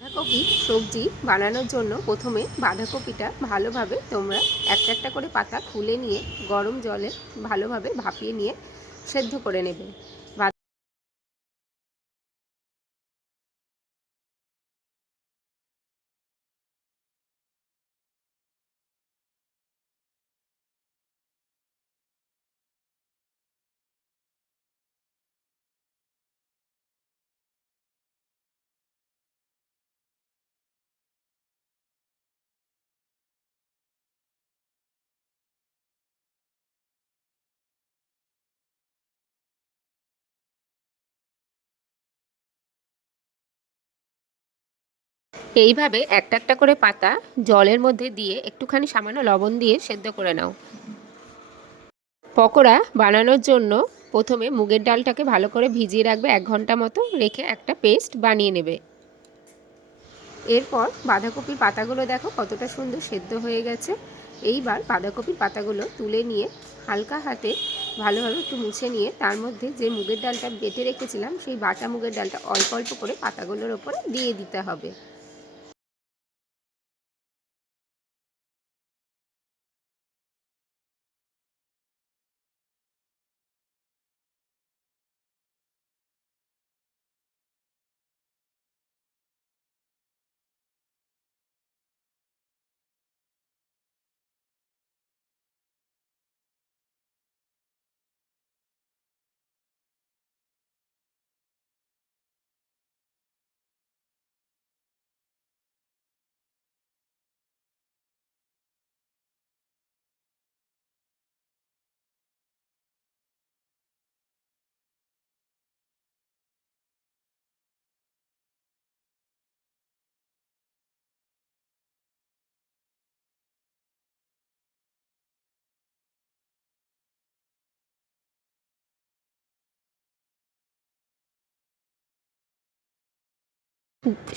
বাঁধাকপি সবজি বানানোর জন্য প্রথমে বাঁধাকপিটা ভালোভাবে তোমরা একটা একটা করে পাতা খুলে নিয়ে গরম জলে ভালোভাবে ভাপিয়ে নিয়ে সেদ্ধ করে নেবে। এইভাবে একটা একটা করে পাতা জলের মধ্যে দিয়ে একটুখানি সামান্য লবণ দিয়ে সেদ্ধ করে নাও। পকোড়া বানানোর জন্য প্রথমে মুগের ডালটাকে ভালো করে ভিজিয়ে রাখবে, 1 ঘন্টা মতো রেখে একটা পেস্ট বানিয়ে নেবে। এরপর বাঁধাকপির পাতাগুলো দেখো কতটা সুন্দর সেদ্ধ হয়ে গেছে। এইবার বাঁধাকপির পাতাগুলো তুলে নিয়ে হালকা হাতে ভালোভাবে একটু মুছে নিয়ে তার মধ্যে যে মুগের ডালটা বেটে রেখেছিলাম সেই বাটা মুগের ডালটা অল্প অল্প করে পাতাগুলোর ওপরে দিয়ে দিতে হবে।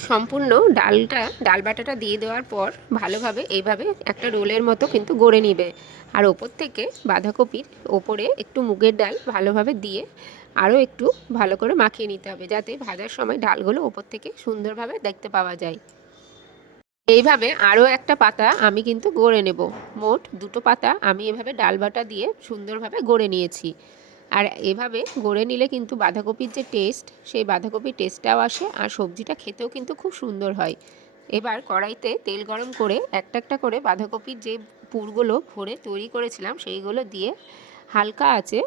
সম্পূর্ণ ডাল বাটাটা দিয়ে দেওয়ার পর ভালোভাবে এইভাবে একটা রোলের মতো কিন্তু গড়ে নিবে। আর ওপর থেকে বাঁধাকপির ওপরে একটু মুগের ডাল ভালোভাবে দিয়ে আরও একটু ভালো করে মাখিয়ে নিতে হবে, যাতে ভাজার সময় ডালগুলো ওপর থেকে সুন্দরভাবে দেখতে পাওয়া যায়। এইভাবে আরও একটা পাতা আমি কিন্তু গড়ে নেব। মোট 2টো পাতা আমি এভাবে ডাল বাটা দিয়ে সুন্দরভাবে গড়ে নিয়েছি। আর এভাবে গড়ে নিলে কিন্তু বাঁধাকপির যে টেস্ট, সেই বাঁধাকপির টেস্টটাও আসে আর সবজিটা খেতেও কিন্তু খুব সুন্দর হয়। এবার কড়াইতে তেল গরম করে একটা একটা করে বাঁধাকপির যে পুরগুলো ভরে তৈরি করেছিলাম সেইগুলো দিয়ে হালকা আঁচে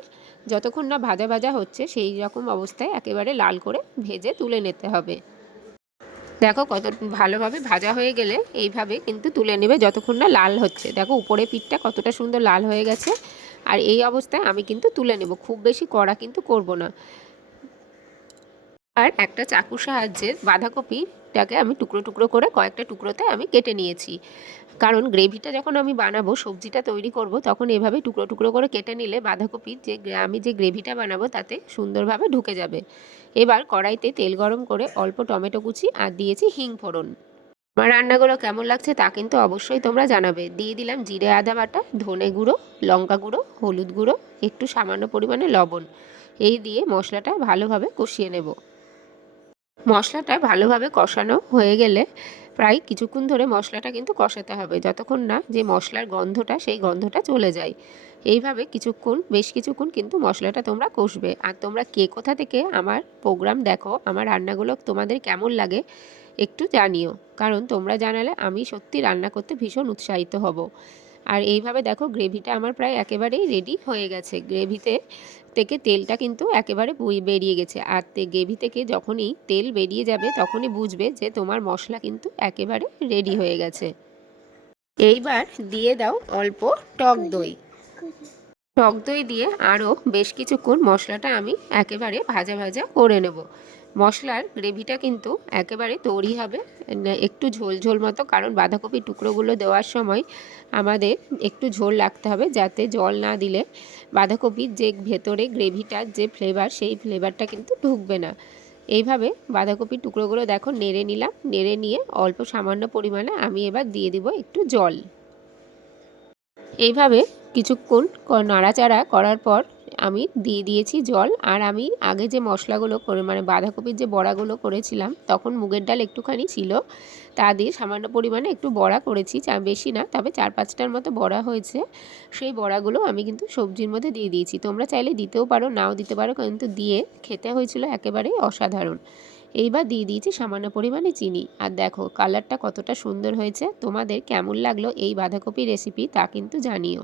যতক্ষণ না ভাজা ভাজা হচ্ছে সেই রকম অবস্থায় একেবারে লাল করে ভেজে তুলে নিতে হবে। দেখো কত ভালোভাবে ভাজা হয়ে গেলে এইভাবে কিন্তু তুলে নেবে যতক্ষণ না লাল হচ্ছে। দেখো উপরে পিঠটা কতটা সুন্দর লাল হয়ে গেছে। আর এই অবস্থায় আমি কিন্তু তুলে নেব, খুব বেশি কড়া কিন্তু করব না। আর একটা চাকুর সাহায্যে বাঁধাকপিটাকে আমি টুকরো টুকরো করে কয়েকটা টুকরোতে আমি কেটে নিয়েছি, কারণ গ্রেভিটা যখন আমি বানাবো, সবজিটা তৈরি করব, তখন এভাবে টুকরো টুকরো করে কেটে নিলে বাঁধাকপির যে আমি যে গ্রেভিটা বানাবো তাতে সুন্দরভাবে ঢুকে যাবে। এবার কড়াইতে তেল গরম করে অল্প টমেটো কুচি আর দিয়েছি হিং ফোড়ন। আমার রান্নাগুলো কেমন লাগছে তা কিন্তু অবশ্যই তোমরা জানাবে। দিয়ে দিলাম জিরে আদা বাটা, ধনে গুঁড়ো, লঙ্কা গুঁড়ো, হলুদ গুঁড়ো, একটু সামান্য পরিমাণে লবণ। এই দিয়ে মশলাটা ভালোভাবে কষিয়ে নেব। মশলাটা ভালোভাবে কষানো হয়ে গেলে প্রায় কিছুক্ষণ ধরে মশলাটা কিন্তু কষাতে হবে, যতক্ষণ না যে মশলার গন্ধটা সেই গন্ধটা চলে যায়। এইভাবে বেশ কিছুক্ষণ কিন্তু মশলাটা তোমরা কষবে। আর তোমরা কে কোথা থেকে আমার প্রোগ্রাম দেখো, আমার রান্নাগুলো তোমাদের কেমন লাগে একটু জানিও, কারণ তোমরা জানালে আমি সত্যি রান্না করতে ভীষণ উৎসাহিত হব। আর এইভাবে দেখো গ্রেভিটা আমার প্রায় একেবারেই রেডি হয়ে গেছে। গ্রেভিতে থেকে তেলটা কিন্তু একেবারে বেরিয়ে গেছে। আর গ্রেভি থেকে যখনই তেল বেরিয়ে যাবে তখনই বুঝবে যে তোমার মশলা কিন্তু একেবারে রেডি হয়ে গেছে। এইবার দিয়ে দাও অল্প টক দই। টক দই দিয়ে আরও বেশ কিছুক্ষণ মশলাটা আমি একেবারে ভাজা ভাজা করে নেব। মশলার গ্রেভিটা কিন্তু একেবারে তৈরি হবে একটু ঝোল ঝোল মতো, কারণ বাঁধাকপির টুকরোগুলো দেওয়ার সময় আমাদের একটু ঝোল রাখতে হবে, যাতে জল না দিলে বাঁধাকপির যে ভেতরে গ্রেভিটার যে ফ্লেভার সেই ফ্লেভারটা কিন্তু ঢুকবে না। এইভাবে বাঁধাকপির টুকরোগুলো দেখো নেড়ে নিলাম, নেড়ে নিয়ে অল্প সামান্য পরিমাণে আমি এবার দিয়ে দিব একটু জল। এইভাবে কিছুক্ষণ নাড়াচাড়া করার পর আমি দিয়ে দিয়েছি জল। আর আমি আগে যে মশলাগুলো করে মানে বাঁধাকপির যে বড়াগুলো করেছিলাম তখন মুগের ডাল একটুখানি ছিল, তা দিয়ে সামান্য পরিমাণে একটু বড়া করেছি, বেশি না, তবে 4-5টার মতো বড়া হয়েছে। সেই বড়াগুলো আমি কিন্তু সবজির মধ্যে দিয়ে দিয়েছি। তোমরা চাইলে দিতেও পারো, নাও দিতে পারো, কিন্তু দিয়ে খেতে হয়েছিল একেবারেই অসাধারণ। এইবার দিয়ে দিয়েছি সামান্য পরিমাণে চিনি। আর দেখো কালারটা কতটা সুন্দর হয়েছে। তোমাদের কেমন লাগলো এই বাঁধাকপি রেসিপি তা কিন্তু জানিও।